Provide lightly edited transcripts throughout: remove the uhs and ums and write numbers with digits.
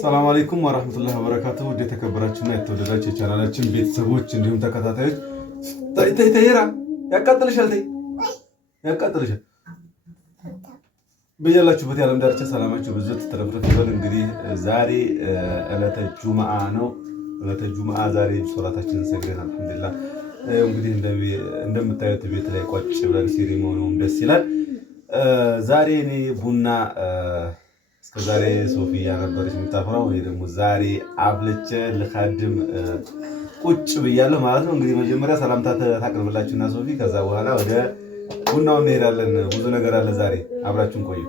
ሰላም አለይኩም ወራህመቱላሂ ወበረካቱሁ። ወደ ተከበራችሁና የተወደዳችሁ የቻናላችን ቤተሰቦች እንዲሁም ተከታታዮች ተይራ ያቃጥልሻል በያላችሁበት የዓለም ዳርቻ ሰላማችሁ ብዙ ተተረፍረፍ ይበል። እንግዲህ ዛሬ ዕለተ ጁምዓ ነው። ዕለተ ጁምዓ ዛሬ ሶላታችንን ሰግደን አልሐምዱሊላህ እንግዲህ እንደምታዩት ቤት ላይ ቋጭ ብለን ሴሪሞኒውም ደስ ይላል። ዛሬ እኔ ቡና እስከዛሬ ሶፊያ ነበረች የምታፈራው፣ እኔ ደግሞ ዛሬ አብልቼ ልካድም ቁጭ ብያለሁ ማለት ነው። እንግዲህ መጀመሪያ ሰላምታ ታቀርብላችሁና ሶፊ፣ ከዛ በኋላ ወደ ቡናው እንሄዳለን። ብዙ ነገር አለ ዛሬ፣ አብራችሁን ቆዩ።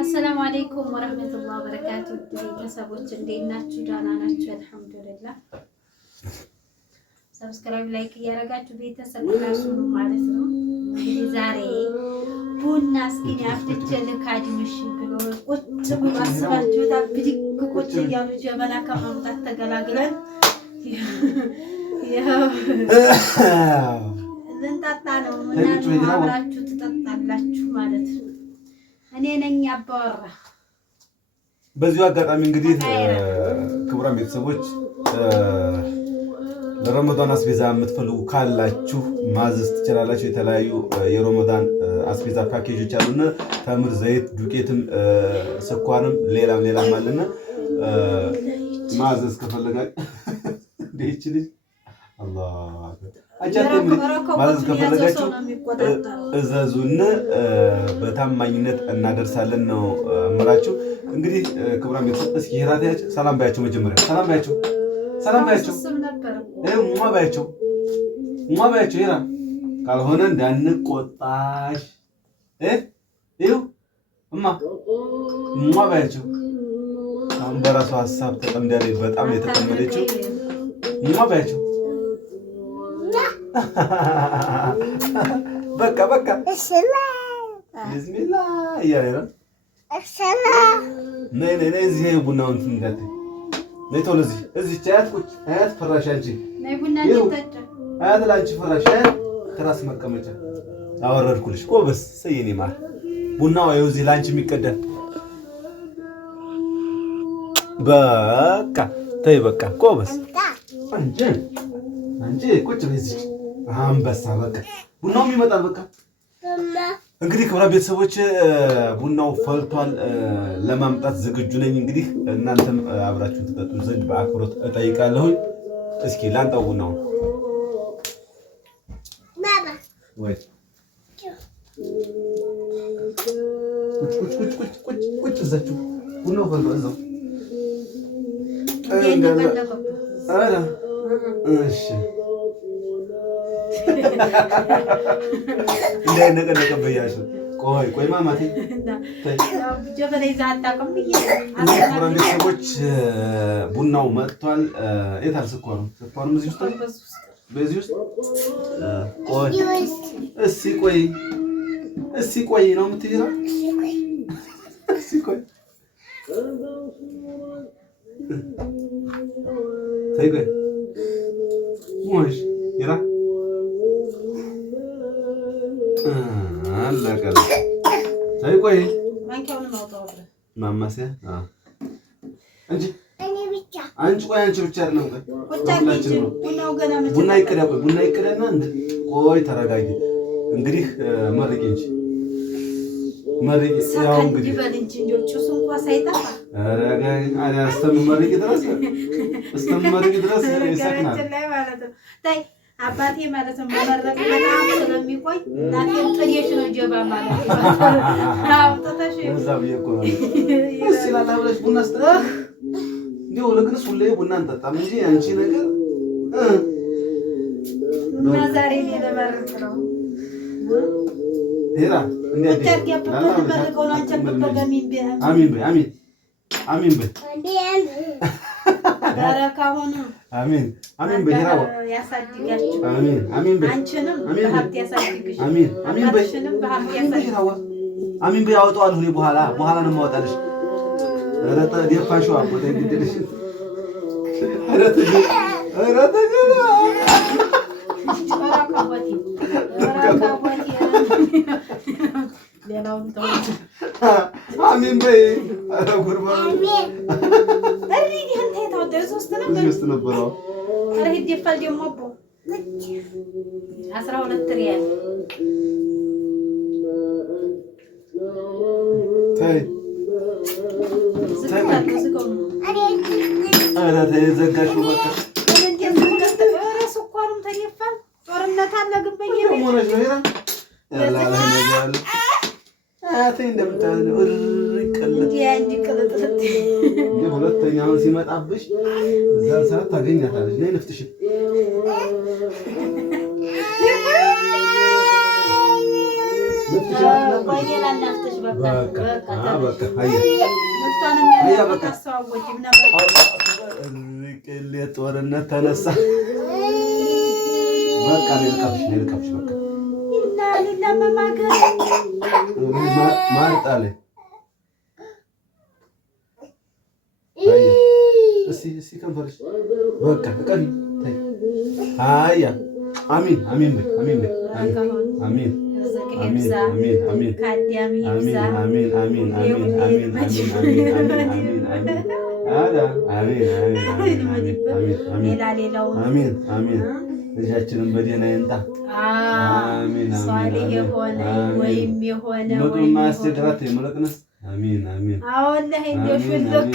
አሰላሙ አለይኩም ወራህመቱላሂ ወበረካቱ። ቤተሰቦች እንዴት ናችሁ? ደህና ናችሁ? አልሐምዱሊላህ። ሰብስክራይብ ላይክ እያደረጋችሁ ቤተሰብ ናችሁ ማለት ነው። እንግዲህ ዛሬ ቡና እስኪ አፍልቼ ልካድምሽ ብሎ ቁጭ ብሎ አስባችሁታል። ብድግ ቁጭ እያሉ ጀበና ከማምጣት ተገላግለን ልንጠጣ ነው። እናንተ አብራችሁ ትጠጣላችሁ ማለት ነው። እኔ ነኝ አባወራ። በዚሁ አጋጣሚ እንግዲህ ክቡራን ቤተሰቦች ለረመዳን አስቤዛ የምትፈልጉ ካላችሁ ማዘዝ ትችላላችሁ። የተለያዩ የረመዳን አስቤዛ ፓኬጆች አሉና ተምር፣ ዘይት፣ ዱቄትም፣ ስኳርም ሌላም አለና ማዘዝ ከፈለጋችሁ ልጅ አላህ ማዘዝ ከፈለጋችሁ እዘዙን፣ በታማኝነት እናደርሳለን ነው እምላችሁ። እንግዲህ ክቡራን ቤተሰብ እስኪ ሄራታችሁ ሰላም ባያችሁ፣ መጀመሪያ ሰላም ባያችሁ ባያችሁ ሄራ፣ ካልሆነ እንዳንቆጣሽ ይኸው ባያችሁ። አሁን በራሷ ሀሳብ ተጠምዳለች፣ በጣም የተጠመደችው ባያችሁ። በቃ ቢስሚላህ እያለ ነው። ነይ እዚህ ቡናውን እንዳት ነይ ቶሎ እዚህ አያት ፍራሽ፣ አንቺ አያት ለአንቺ ፍራሽ፣ አያት ትራስ መቀመጫ አወረድኩልሽ። ጎበዝ ሰየኔ ማር ቡናው ይኸው እዚህ ለአንቺ የሚቀደም። በቃ ተይ በቃ ጎበዝ አንቺ ቁጭ በይ እዚህ አንበሳ። በቃ ቡናውም ይመጣል። በቃ እንግዲህ ክቡራን ቤተሰቦች ቡናው ፈልቷል፣ ለማምጣት ዝግጁ ነኝ። እንግዲህ እናንተም አብራችሁን ትጠጡ ዘንድ በአክብሮት እጠይቃለሁ። እስኪ ላንጣው ቡናው ወይ ቁጭ እዛችሁ ቡናው ፈልቷል እዛው። እሺ እንዳይነቀነቀ በያሽ። ቆይ ማማቴ ቤተሰቦች ቡናው መጥቷል። የት አለ ስኳሩ? ስኳሩም እዚህ ውስጥ በዚህ ውስጥ እስኪ ቆይ ነው የምትይዘው። እስኪ ቆይ ተይ ቆይ ሞሽ ይራ አላቀለ ተይ ቆይ ማማሲያ አንቺ ቆይ አንቺ ብቻ አይደለም ቆይ ቡና ይቀዳና ቆይ ተረጋጊ። እንግዲህ መርቂ እንጂ መርቂ ያው እንግዲህ በልንጂ ጭሱ እንኳን ሳይጠፋ እስከምትመርቂ ድረስ ይሰክናል ማለት ነው። ታይ አባቴ ማለት ነው መመረቅ በጣም ስለሚቆይ እናቴም ጥሪሽ ነው ጀባ ማለት ነው። አውጥተሽ እዛ ብዬሽ እኮ ነው እሺ ላላ ብለሽ ቡና ስትጠጪ እንደው ለግንስ ሁሌ ቡና እንጠጣም እንጂ አንቺ ነገር እና ዛሬ እኔ ለመረቅ ነው ሄራ እንዴት አሚን በይ በረካ ሆኖ አሚን በይ ሄራ ያሳድጋችሁ። አሚን በይ አንቺንም በሀብት ያሳድግሽ። አሚን በይ አሚን በይ። አወጣዋለሁ እኔ በኋላ ነው የማወጣልሽ። ኧረ ደፋሽው አቦታ እንግዲህ ኧረ ተገላ ሌላውን ተው። አሚን በይ። ኧረ ጉድ በሉ። እሪ ይሄን ተይታው ሶስት ነበር። ኧረ ሂድ ይፈል ደግሞ አቦ 12 ሪያል ታይ ኧረ ተይ ዘጋሽው በቃ። ኧረ ስኳሩም ተደፋ። ጦርነት አለ ግን ሆነች ነው ያላ ነገር አያቴ እንደምታለው እርቀለት ያንጂ ቅልጥልጥ ሁለተኛው ሲመጣብሽ እዛ ሰዓት ታገኛታለሽ። ነይ ነፍትሽ ጦርነት ተነሳ። በቃ ልቀፍሽ በቃ ማርጣለ እስኪ ከንፈርሽ በቃ ቀሪ አያ አሚን አሚን በይ አሚን በይ አሚን አሚን አሚን ልጃችንን በደህና ይንጣ። አሚን ሷሊህ የሆነ ወይም የሆነ ወይም ማስጀራት የመረቅነስ አሚን አሚን አወላህ እንደሽልክ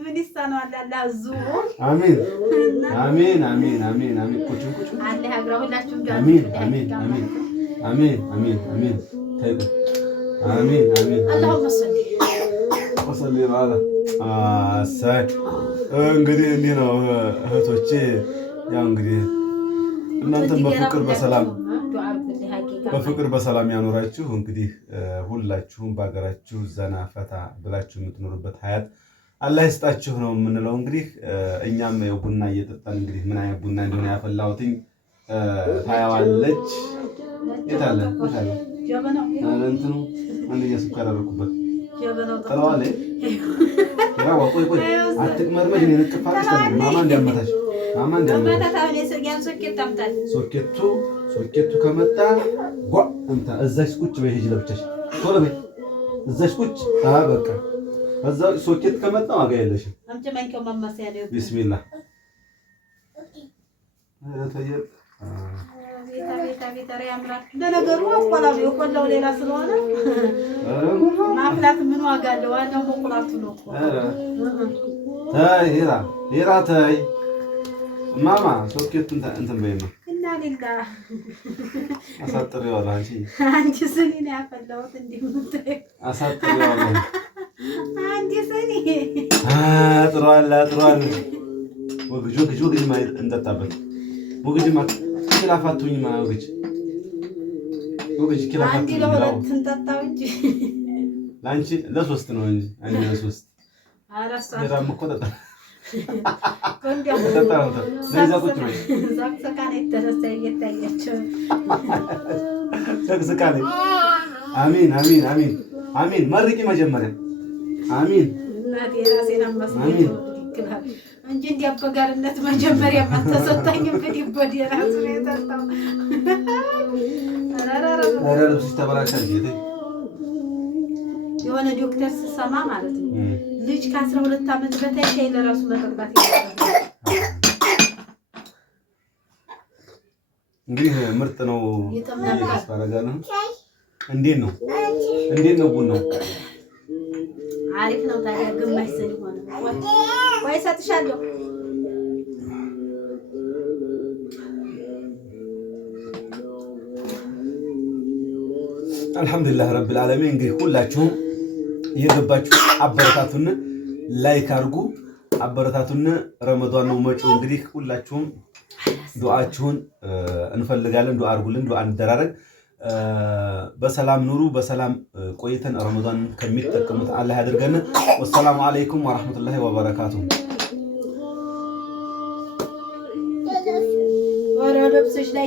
ምን ይሳናል አላህ ዙሩ አሚን አሚን አሚን አሚን አሚን ቁጭ አላህ ያግራሁላችሁም ጃ አሚን አሚን አሚን አሚን አሚን አሚን ታይቁ አሚን አሚን አላሁመ ወሰሊ አላ አሳይ እንግዲህ እንዲህ ነው እህቶቼ። ያው እንግዲህ እናንተም በፍቅር በሰላም ያኖራችሁ። እንግዲህ ሁላችሁም በሀገራችሁ ዘና ፈታ ብላችሁ የምትኖሩበት ሀያት አላህ ይስጣችሁ ነው የምንለው። እንግዲህ እኛም ቡና እየጠጣን እንግዲህ ምን አይነት ቡና እንደሆነ ያፈላሁትኝ ታያዋለች። የት አለ ጀበናው እንትኑ አንድ የስኳር አደረኩበት ጥለዋል። ቆይ አትቅመርመሽ እኔን እቅፋለሽ ማማ እንዲያመታሽ ሶኬቱ ከመጣ ጓ እንታ እዛሽ ቁጭ በይ ሂጂ ለብቻሽ ቶሎ በይ እዛሽ ቁጭ በቃ እዛ ሶኬት ከመጣ ዋጋ የለሽም። ቢስሚላህ ለነገሩ አቆላሉ የቆላው ሌላ ስለሆነ ማፍላት ምን ዋጋ አለው? ዋናው መቆላቱ ነው እኮ። ታይ ሄራ ታይ ማማ ሶኬቱን እንትን በይማ እና ሌላ አሳጥሬዋለሁ። አንቺ ስኒ ነው ያፈላሁት እንዴ? አሳጥሬዋለሁ። አንቺ ስኒ ጥሯል። ወግጆ ማለት እንጠጣበት ወግጅማ ኪላፋቱኝ ማውግጅ ኪላፋቱ አንቺ ለሁለት እንጠጣው እንጂ ላንቺ ለሶስት ነው እንጂ አንቺ ለሶስት አራስ ደራም እኮ ጠጣ ቆንጆ ለዛ ቁጭ ነው ሰቅሰቃኔ ተረሳ እየታያቸው ሰቅሰቃኔ አሚን መርቂ መጀመሪያ አሚን እናቴ ራሴን አመስገን ይክላል እንጂ እንዲያበጋርነት መጀመሪያ ማተሰጣኝ እንግዲህ በዲራስ ነው የጠጣው። አረ ልብስ ተበላሻል። የሆነ ዶክተር ስሰማ ማለት ነው ልጅ ከ12 ዓመት በታች ሻይ ለራሱ መጠጣት ይችላል። እንግዲህ ምርጥ ነው ያስፈልጋለሁ። እንዴት ነው ቡናው? አሪፍ ነው። ታዲያ ግማሽ ስኒ ሆነ ወይ ሰጥሻለሁ። አልሐምዱሊላህ ረብል ዓለሚን። እንግዲህ ሁላችሁም እየገባችሁ አበረታቱን፣ ላይክ አድርጉ፣ አበረታቱን። ረመዳን ነው መጪው። እንግዲህ ሁላችሁም ዱዓችሁን እንፈልጋለን። ዱዓ አድርጉልን፣ ዱዓ እንደራረግ። በሰላም ኑሩ፣ በሰላም ቆይተን ረመዳን ከሚጠቀሙት አላህ ያድርገን። ወሰላሙ አለይኩም ወራህመቱላሂ ወበረካቱሁ። ወረ ልብስሽ ላይ